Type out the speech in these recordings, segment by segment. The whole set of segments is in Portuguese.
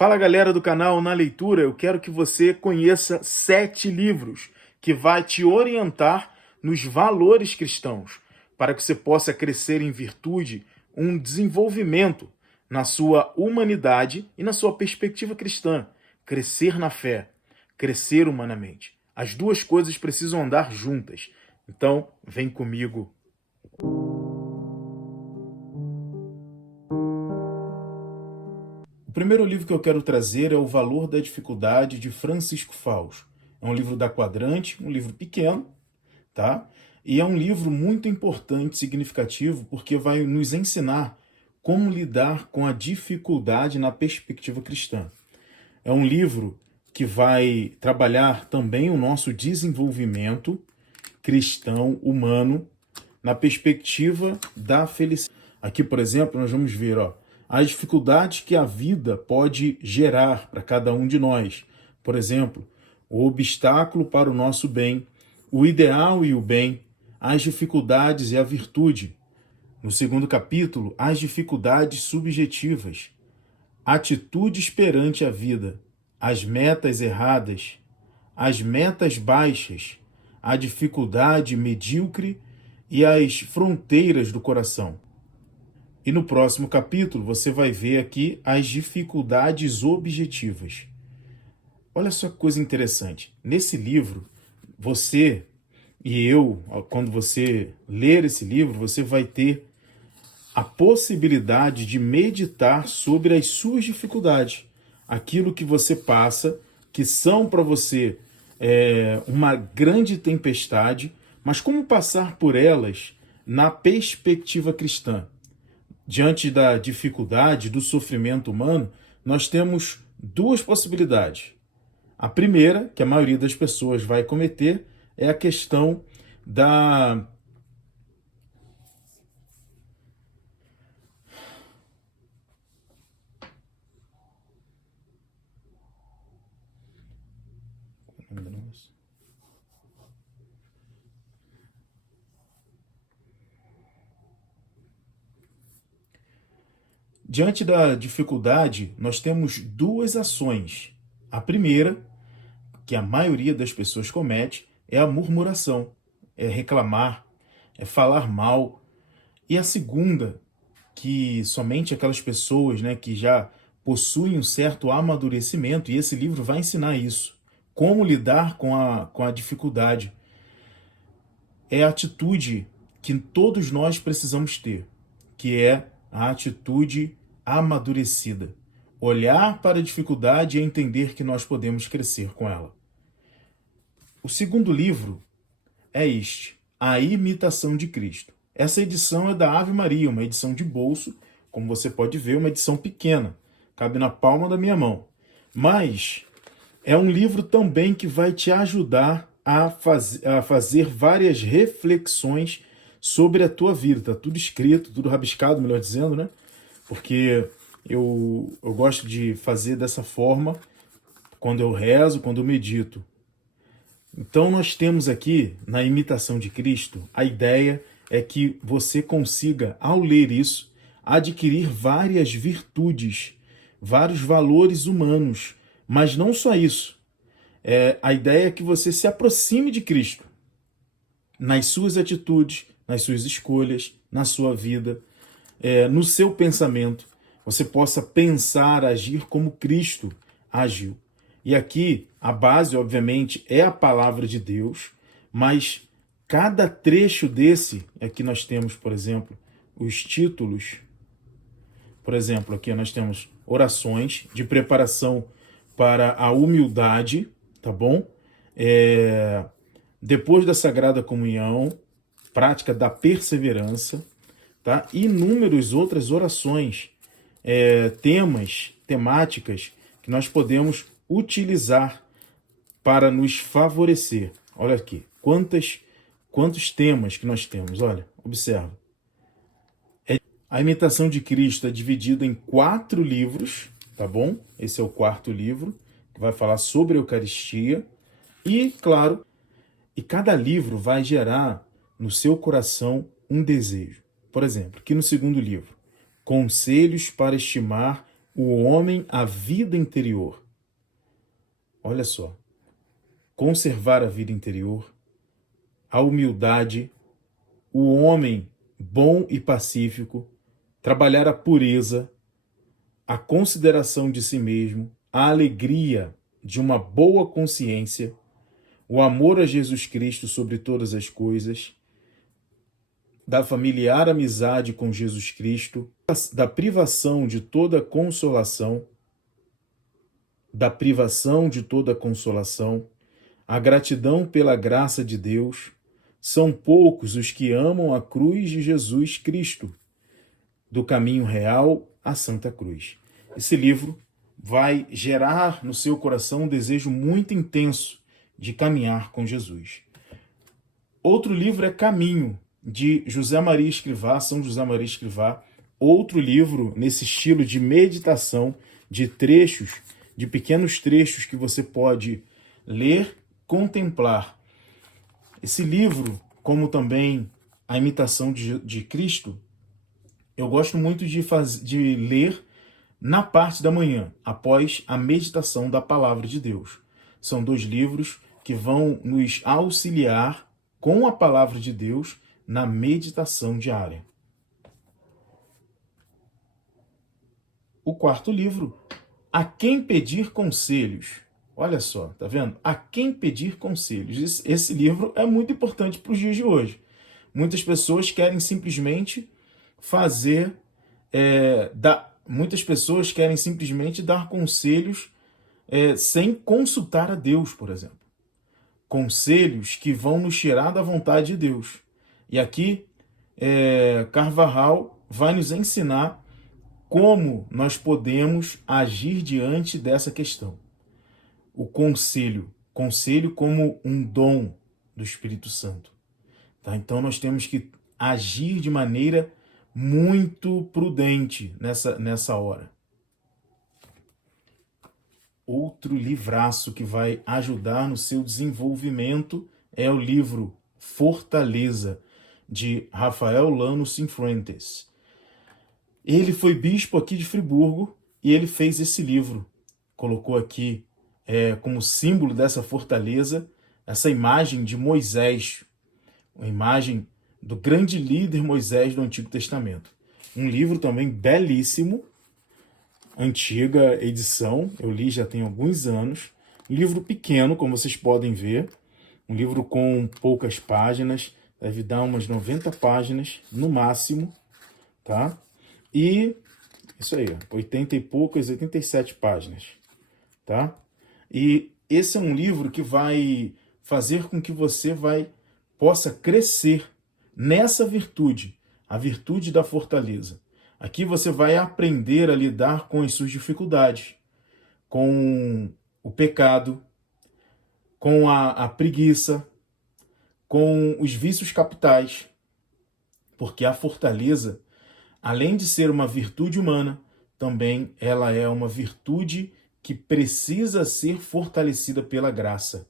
Fala galera do canal Na Leitura, eu quero que você conheça 7 livros que vai te orientar nos valores cristãos, para que você possa crescer em virtude, um desenvolvimento na sua humanidade e na sua perspectiva cristã, crescer na fé, crescer humanamente. As duas coisas precisam andar juntas. Então, vem comigo. O primeiro livro que eu quero trazer é O Valor da Dificuldade, de Francisco Fausto. É um livro da Quadrante, um livro pequeno, tá? E é um livro muito importante, significativo, porque vai nos ensinar como lidar com a dificuldade na perspectiva cristã. É um livro que vai trabalhar também o nosso desenvolvimento cristão, humano, na perspectiva da felicidade. Aqui, por exemplo, nós vamos ver as dificuldades que a vida pode gerar para cada um de nós. Por exemplo, o obstáculo para o nosso bem, o ideal e o bem, as dificuldades e a virtude. No segundo capítulo, as dificuldades subjetivas, atitudes perante a vida, as metas erradas, as metas baixas, a dificuldade medíocre e as fronteiras do coração. E no próximo capítulo você vai ver aqui as dificuldades objetivas. Olha só que coisa interessante. Nesse livro, você e eu, quando você ler esse livro, você vai ter a possibilidade de meditar sobre as suas dificuldades. Aquilo que você passa, que são para você uma grande tempestade, mas como passar por elas na perspectiva cristã. Diante da dificuldade, do sofrimento humano, nós temos duas possibilidades. A primeira, que a maioria das pessoas vai cometer, é a questão da Diante da dificuldade, nós temos duas ações. A primeira, que a maioria das pessoas comete, é a murmuração, é reclamar, é falar mal. E a segunda, que somente aquelas pessoas, que já possuem um certo amadurecimento, e esse livro vai ensinar isso, como lidar com a dificuldade, é a atitude que todos nós precisamos ter, que é a atitude amadurecida. Olhar para a dificuldade e entender que nós podemos crescer com ela. O segundo livro é este, A Imitação de Cristo. Essa edição é da Ave Maria, uma edição de bolso, como você pode ver, uma edição pequena, cabe na palma da minha mão. Mas é um livro também que vai te ajudar a fazer várias reflexões sobre a tua vida. Está tudo escrito, tudo rabiscado, melhor dizendo, né? Porque eu gosto de fazer dessa forma quando eu rezo, quando eu medito. Então nós temos aqui, na Imitação de Cristo, a ideia é que você consiga, ao ler isso, adquirir várias virtudes, vários valores humanos. Mas não só isso. A ideia é que você se aproxime de Cristo nas suas atitudes, nas suas escolhas, na sua vida, no seu pensamento. Você possa pensar, agir como Cristo agiu. E aqui a base, obviamente, é a palavra de Deus, mas cada trecho desse, aqui nós temos, por exemplo, os títulos. Por exemplo, aqui nós temos orações de preparação para a humildade, tá bom? Depois da Sagrada Comunhão, prática da perseverança, tá? E inúmeras outras orações, temáticas que nós podemos utilizar para nos favorecer. Olha aqui, quantos temas que nós temos, olha, observa. A Imitação de Cristo é dividida em 4 livros, tá bom? Esse é o 4º livro, que vai falar sobre a Eucaristia. E, claro, cada livro vai gerar no seu coração um desejo. Por exemplo, aqui no 2º livro, Conselhos para estimar o homem a vida interior. Olha só, conservar a vida interior, a humildade, o homem bom e pacífico, trabalhar a pureza, a consideração de si mesmo, a alegria de uma boa consciência, o amor a Jesus Cristo sobre todas as coisas, da familiar amizade com Jesus Cristo, da privação de toda consolação, a gratidão pela graça de Deus. São poucos os que amam a cruz de Jesus Cristo, do caminho real à Santa Cruz. Esse livro vai gerar no seu coração um desejo muito intenso de caminhar com Jesus. Outro livro é Caminho, de José Maria Escrivá, São José Maria Escrivá. Outro livro nesse estilo de meditação, de trechos, de pequenos trechos que você pode ler, contemplar. Esse livro, como também A Imitação de Cristo, eu gosto muito de ler na parte da manhã, após a meditação da Palavra de Deus. São dois livros que vão nos auxiliar com a Palavra de Deus na meditação diária. O quarto livro, A Quem Pedir Conselhos. Olha só, tá vendo? A Quem Pedir Conselhos. Esse livro é muito importante para os dias de hoje. Muitas pessoas querem simplesmente dar conselhos sem consultar a Deus, por exemplo. Conselhos que vão nos tirar da vontade de Deus. E aqui, Carvajal vai nos ensinar como nós podemos agir diante dessa questão. O conselho como um dom do Espírito Santo. Tá? Então nós temos que agir de maneira muito prudente nessa hora. Outro livraço que vai ajudar no seu desenvolvimento é o livro Fortaleza, de Rafael Lano Cifuentes. Ele foi bispo aqui de Friburgo e ele fez esse livro. Colocou aqui como símbolo dessa fortaleza essa imagem de Moisés, uma imagem do grande líder Moisés do Antigo Testamento. Um livro também belíssimo, antiga edição, eu li já tem alguns anos. Um livro pequeno, como vocês podem ver, um livro com poucas páginas, deve dar umas 90 páginas no máximo, tá? E isso aí, 87 páginas, tá? E esse é um livro que vai fazer com que você possa crescer nessa virtude, a virtude da fortaleza. Aqui você vai aprender a lidar com as suas dificuldades, com o pecado, com a preguiça, com os vícios capitais, porque a fortaleza, além de ser uma virtude humana, também ela é uma virtude que precisa ser fortalecida pela graça.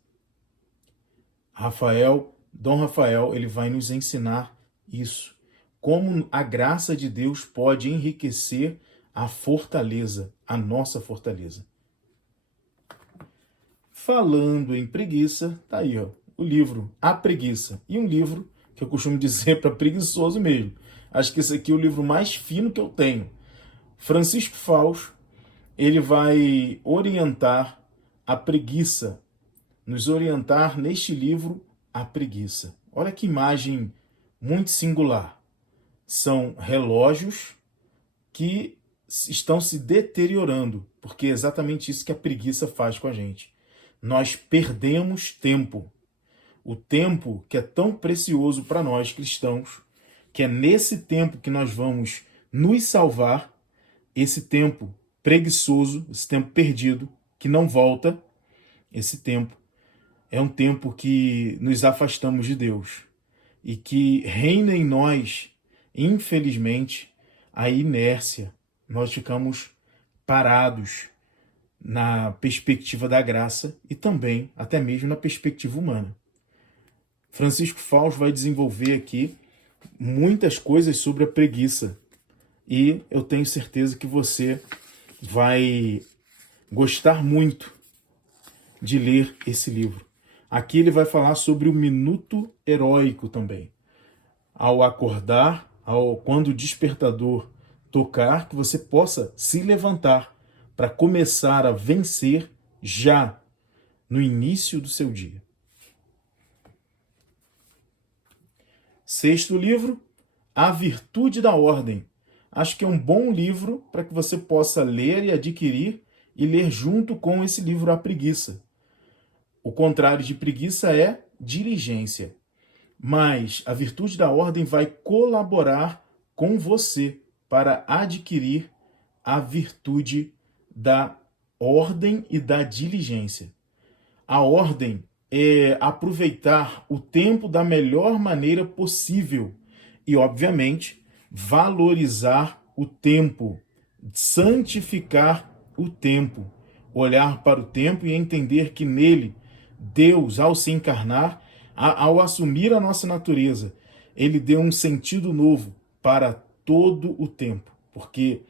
Dom Rafael, ele vai nos ensinar isso. Como a graça de Deus pode enriquecer a fortaleza, a nossa fortaleza. Falando em preguiça, tá aí, ó, o livro A Preguiça. E um livro que eu costumo dizer para preguiçoso mesmo. Acho que esse aqui é o livro mais fino que eu tenho. Francisco Fausto, ele vai orientar a preguiça, nos orientar neste livro A Preguiça. Olha que imagem muito singular. São relógios que estão se deteriorando, porque é exatamente isso que a preguiça faz com a gente. Nós perdemos tempo. O tempo que é tão precioso para nós cristãos, que é nesse tempo que nós vamos nos salvar, esse tempo preguiçoso, esse tempo perdido, que não volta, esse tempo é um tempo que nos afastamos de Deus e que reina em nós, infelizmente, a inércia. Nós ficamos parados na perspectiva da graça e também, até mesmo, na perspectiva humana. Francisco Fausto vai desenvolver aqui muitas coisas sobre a preguiça e eu tenho certeza que você vai gostar muito de ler esse livro. Aqui ele vai falar sobre o minuto heróico também. Ao acordar, quando o despertador tocar, que você possa se levantar para começar a vencer já no início do seu dia. Sexto livro, A Virtude da Ordem. Acho que é um bom livro para que você possa ler e adquirir e ler junto com esse livro A Preguiça. O contrário de preguiça é diligência. Mas a Virtude da Ordem vai colaborar com você para adquirir a virtude da ordem e da diligência. A ordem é aproveitar o tempo da melhor maneira possível e, obviamente, valorizar o tempo, santificar o tempo, olhar para o tempo e entender que nele, Deus, ao se encarnar, ao assumir a nossa natureza, ele deu um sentido novo para todo o tempo, porque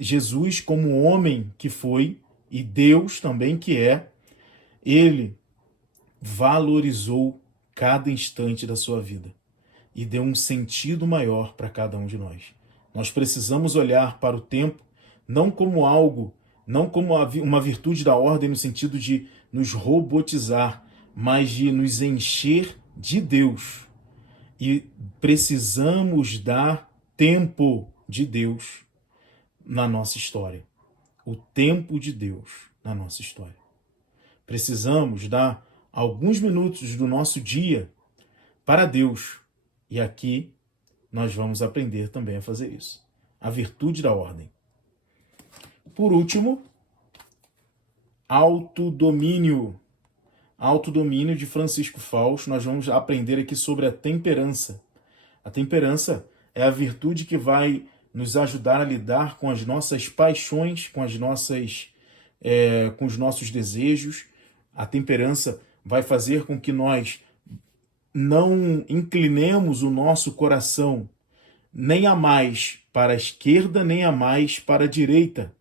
Jesus, como homem que foi, e Deus também que é, ele valorizou cada instante da sua vida e deu um sentido maior para cada um de nós. Nós precisamos olhar para o tempo não como algo, não como uma virtude da ordem no sentido de nos robotizar, mas de nos encher de Deus. E precisamos dar tempo de Deus na nossa história. O tempo de Deus na nossa história. Precisamos dar alguns minutos do nosso dia para Deus. E aqui nós vamos aprender também a fazer isso. A virtude da ordem. Por último, autodomínio. Autodomínio de Francisco Fausto. Nós vamos aprender aqui sobre a temperança. A temperança é a virtude que vai nos ajudar a lidar com as nossas paixões, com os nossos desejos. A temperança vai fazer com que nós não inclinemos o nosso coração nem a mais para a esquerda, nem a mais para a direita,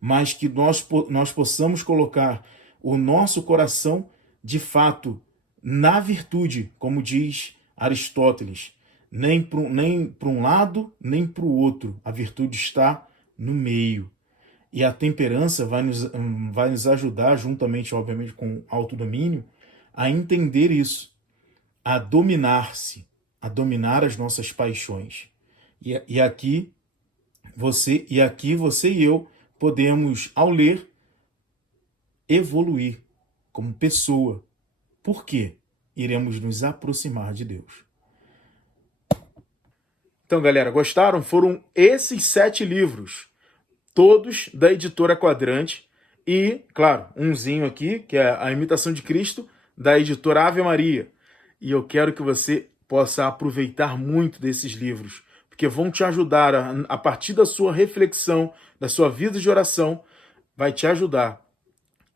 mas que nós possamos colocar o nosso coração, de fato, na virtude, como diz Aristóteles, nem para um lado, nem para o outro. A virtude está no meio. E a temperança vai nos ajudar, juntamente, obviamente, com o autodomínio, a entender isso, a dominar-se, a dominar as nossas paixões. E aqui você e eu podemos, ao ler, evoluir como pessoa. Por quê? Iremos nos aproximar de Deus. Então, galera, gostaram? Foram esses 7 livros, todos da editora Quadrante, e, claro, umzinho aqui, que é A Imitação de Cristo, da editora Ave Maria. E eu quero que você possa aproveitar muito desses livros, porque vão te ajudar, a partir da sua reflexão, da sua vida de oração, vai te ajudar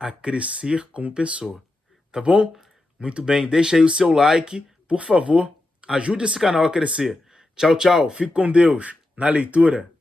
a crescer como pessoa. Tá bom? Muito bem, deixa aí o seu like, por favor, ajude esse canal a crescer. Tchau, tchau, fique com Deus na leitura.